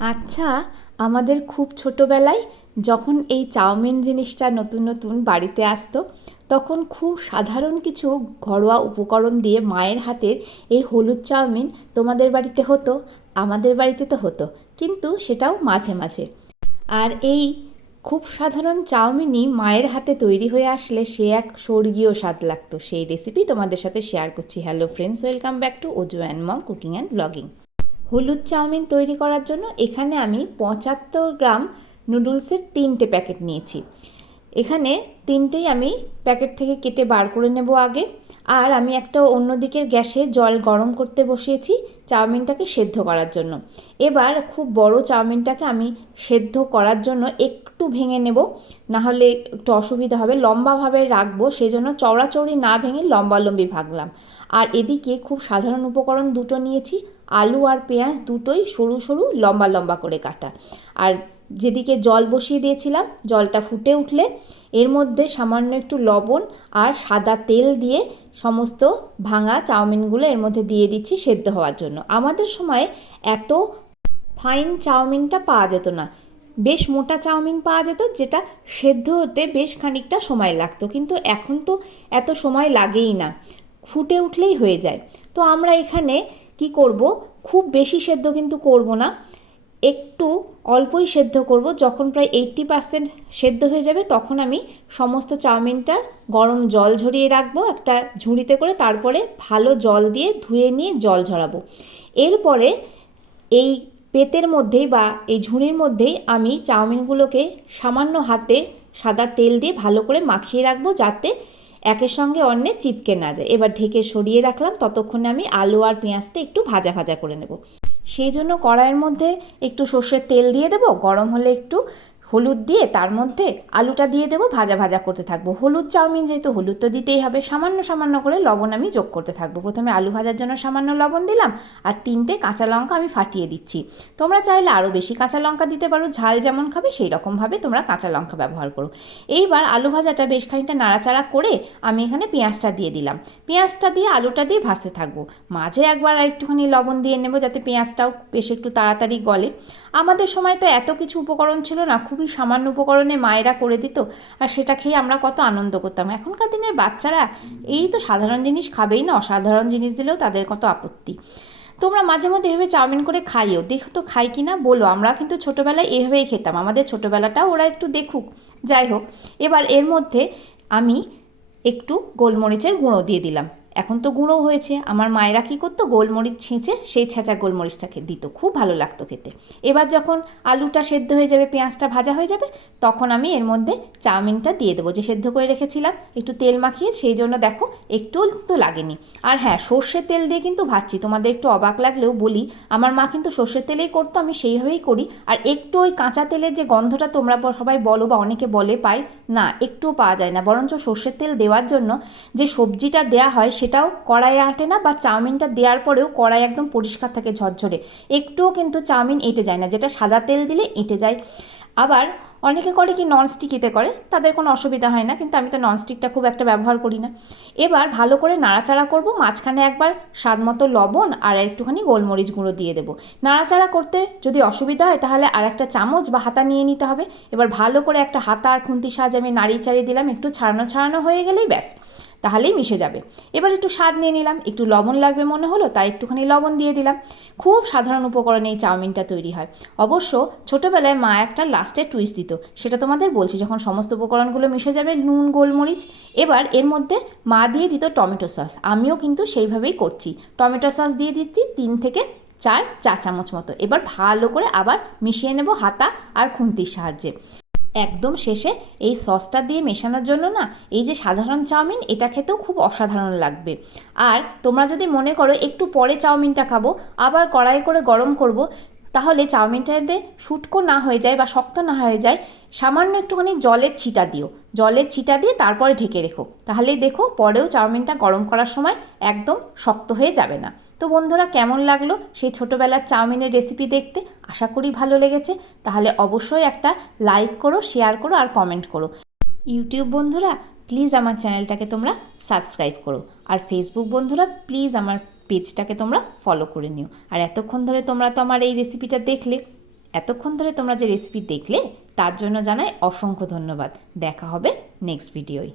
আচ্ছা, আমাদের খুব ছোটোবেলায় যখন এই চাউমিন জিনিসটা নতুন নতুন বাড়িতে আসতো, তখন খুব সাধারণ কিছু ঘরোয়া উপকরণ দিয়ে মায়ের হাতের এই হলুদ চাউমিন তোমাদের বাড়িতে হতো, আমাদের বাড়িতে তো হতো, কিন্তু সেটাও মাঝে মাঝে। আর এই খুব সাধারণ চাউমিনই মায়ের হাতে তৈরি হয়ে আসলে সে এক স্বর্গীয় স্বাদ লাগতো। সেই রেসিপি তোমাদের সাথে শেয়ার করছি। Hello friends, welcome back to Aju and mom cooking and blogging. হলুদ চাউমিন তৈরি করার জন্য এখানে আমি 75 গ্রাম নুডলসের 3টে প্যাকেট নিয়েছি। এখানে 3টেই আমি প্যাকেট থেকে কেটে বার করে নেব আগে। আর আমি একটা অন্য দিকের গ্যাসে জল গরম করতে বসিয়েছি চাউমিনটাকে সেদ্ধ করার জন্য। এবার খুব বড় চাউমিনটাকে আমি সেদ্ধ করার জন্য একটু ভেঙে নেব, নাহলে একটু অসুবিধা হবে। লম্বাভাবে রাখবো, সেজন্য চওড়াচৌড়ি না ভেঙে লম্বালম্বি ভাগলাম। আর এদিকে খুব সাধারণ উপকরণ দুটো নিয়েছি, আলু আর পেঁয়াজ দুটোই সরু সরু লম্বা লম্বা করে কাটা। আর যেদিকে জল বসিয়ে দিয়েছিলাম, জলটা ফুটে উঠলে এর মধ্যে সামান্য একটু লবণ আর সাদা তেল দিয়ে সমস্ত ভাঙা চাউমিনগুলো এর মধ্যে দিয়ে দিচ্ছি সেদ্ধ হওয়ার জন্য। আমাদের সময়ে এত ফাইন চাউমিনটা পাওয়া যেত না, বেশ মোটা চাউমিন পাওয়া যেত, যেটা সেদ্ধ হতে বেশ খানিকটা সময় লাগতো, কিন্তু এখন তো এত সময় লাগেই না, ফুটে উঠলেই হয়ে যায়। তো আমরা এখানে কি করব, খুব বেশি সেদ্ধ কিন্তু করব না, একটু অল্পই সেদ্ধ করব। যখন প্রায় 80% সেদ্ধ হয়ে যাবে তখন আমি সমস্ত চাউমিনটা গরম জল ঝরিয়ে রাখবো একটা ঝুড়িতে করে, তারপরে ভালো জল দিয়ে ধুয়ে নিয়ে জল ঝরাবো। এরপরে এই পেতের মধ্যেই বা এই ঝুড়ির মধ্যেই আমি চাউমিনগুলোকে সামান্য হাতে সাদা তেল দিয়ে ভালো করে মাখিয়ে রাখবো, যাতে একের সঙ্গে অন্যে চিপকে না যায়। এবার ঢেকে সরিয়ে রাখলাম, ততক্ষণে আমি আলু আর পেঁয়াজটা একটু ভাজা ভাজা করে নেব। সেই জন্য কড়াইয়ের মধ্যে একটু সর্ষের তেল দিয়ে দেবো, গরম হলে একটু হলুদ দিয়ে তার মধ্যে আলুটা দিয়ে দেবো, ভাজা ভাজা করতে থাকবো। হলুদ চাউমিন যেহেতু হলুদ তো দিতেই হবে, সামান্য সামান্য করে লবণ আমি যোগ করতে থাকবো। প্রথমে আলু ভাজার জন্য সামান্য লবণ দিলাম, আর 3টে কাঁচা লঙ্কা আমি ফাটিয়ে দিচ্ছি। তোমরা চাইলে আরও বেশি কাঁচা লঙ্কা দিতে পারো, ঝাল যেমন খাবে সেই রকমভাবে তোমরা কাঁচা লঙ্কা ব্যবহার করো। এইবার আলু ভাজাটা বেশ খানিকটা নাড়াচাড়া করে আমি এখানে পেঁয়াজটা দিয়ে দিলাম। পেঁয়াজটা দিয়ে আলুটা দিয়ে ভাজতে থাকবো। মাঝে একবার আর একটুখানি লবণ দিয়ে নেব, যাতে পেঁয়াজটাও বেশ একটু তাড়াতাড়ি গলে। আমাদের সময় তো এত কিছু উপকরণ ছিল না, খুবই সামান্য উপকরণে মায়েরা করে দিত, আর সেটা খেয়ে আমরা কত আনন্দ করতাম। এখনকার দিনের বাচ্চারা এই তো সাধারণ জিনিস খাবেই না, অসাধারণ জিনিস দিলেও তাদের কত আপত্তি। তোমরা মাঝে মধ্যে এভাবে চাউমিন করে খাইও, দেখো তো খাই কি না বলো। আমরা কিন্তু ছোটোবেলায় এভাবেই খেতাম, আমাদের ছোটোবেলাটাও ওরা একটু দেখুক। যাই হোক, এবার এর মধ্যে আমি একটু গোলমরিচের গুঁড়ো দিয়ে দিলাম। এখন তো গুঁড়ো হয়েছে, আমার মায়েরা কী করতো, গোলমরিচ ছেঁচে সেই ছেঁচা গোলমরিচটাকে দিত, খুব ভালো লাগতো খেতে। এবার যখন আলুটা সেদ্ধ হয়ে যাবে, পেঁয়াজটা ভাজা হয়ে যাবে, তখন আমি এর মধ্যে চাউমিনটা দিয়ে দেবো, যে সেদ্ধ করে রেখেছিলাম একটু তেল মাখিয়ে, সেই জন্য দেখো একটু তো লাগেনি। আর হ্যাঁ, সর্ষের তেল দিয়ে কিন্তু ভাজছি, তোমাদের একটু অবাক লাগলেও বলি, আমার মা কিন্তু সর্ষের তেলেই করতো, আমি সেইভাবেই করি। আর একটু ওই কাঁচা তেলের যে গন্ধটা তোমরা সবাই বলো বা অনেকে বলে পাই, না একটুও পাওয়া যায় না, বরঞ্চ সর্ষের তেল দেওয়ার জন্য যে সবজিটা দেয়া হয় সেটাও কড়াইয়ে আঁটে না, বা চাউমিনটা দেওয়ার পরেও কড়াই একদম পরিষ্কার থাকে ঝরঝরে, একটুও কিন্তু চাউমিন এঁটে যায় না, যেটা সাদা তেল দিলে এঁটে যায়। আবার অনেকে করে কি ননস্টিকিতে করে, তাদের কোনো অসুবিধা হয় না, কিন্তু আমি তো ননস্টিকটা খুব একটা ব্যবহার করি না। এবার ভালো করে নাড়াচাড়া করব, মাঝখানে একবার স্বাদ মতো লবণ আর একটুখানি গোলমরিচ গুঁড়ো দিয়ে দেবো। নাড়াচাড়া করতে যদি অসুবিধা হয় তাহলে আর একটা চামচ বা হাতা নিয়ে নিতে হবে। এবার ভালো করে একটা হাতা আর খুন্তির সাহায্যে আমি নাড়িয়ে চাড়িয়ে দিলাম, একটু ছাড়ানো ছাড়ানো হয়ে গেলেই ব্যাস, তাহলেই মিশে যাবে। এবার একটু স্বাদ নিয়ে নিলাম, একটু লবণ লাগবে মনে হলো তাই একটুখানি লবণ দিয়ে দিলাম। খুব সাধারণ উপকরণে এই চাউমিনটা তৈরি হয়। অবশ্য ছোটোবেলায় মা একটা লাস্টে টুইস্ট দিত, সেটা তোমাদের বলছি। যখন সমস্ত উপকরণগুলো মিশে যাবে, নুন গোলমরিচ, এবার এর মধ্যে মা দিয়ে দিত টমেটো সস, আমিও কিন্তু সেইভাবেই করছি। টমেটো সস দিয়ে দিচ্ছি 3 থেকে 4 চা চামচ মতো। এবার ভালো করে আবার মিশিয়ে নেব হাতা আর খুন্তির সাহায্যে। একদম শেষে এই সসটা দিয়ে মেশানোর জন্য না, এই যে সাধারণ চাউমিন, এটা খেতেও খুব অসাধারণ লাগবে। আর তোমরা যদি মনে করো একটু পরে চাউমিনটা খাবো, আবার কড়াই করে গরম করব, তাহলে চাউমিনটাতে শুটকো না হয়ে যায় বা শক্ত না হয়ে যায়, সামান্য একটুখানি জলের ছিটা দিও, জলের ছিটা দিয়ে তারপরে ঢেকে রেখো, তাহলেই দেখো পরেও চাউমিনটা গরম করার সময় একদম শক্ত হয়ে যাবে না। তো বন্ধুরা, কেমন লাগলো সেই ছোটোবেলার চাউমিনের রেসিপি দেখতে? আশা করি ভালো লেগেছে। তাহলে অবশ্যই একটা লাইক করো, শেয়ার করো আর কমেন্ট করো। ইউটিউব বন্ধুরা, প্লিজ আমার চ্যানেলটাকে তোমরা সাবস্ক্রাইব করো। আর ফেসবুক বন্ধুরা, প্লিজ আমার পেজটাকে তোমরা ফলো করে নিও। আর এতক্ষণ ধরে তোমরা তো আমার এই রেসিপিটা দেখলে, এতক্ষণ ধরে তোমরা যে রেসিপি দেখলে তার জন্য জানাই অসংখ্য ধন্যবাদ। দেখা হবে নেক্সট ভিডিওয়।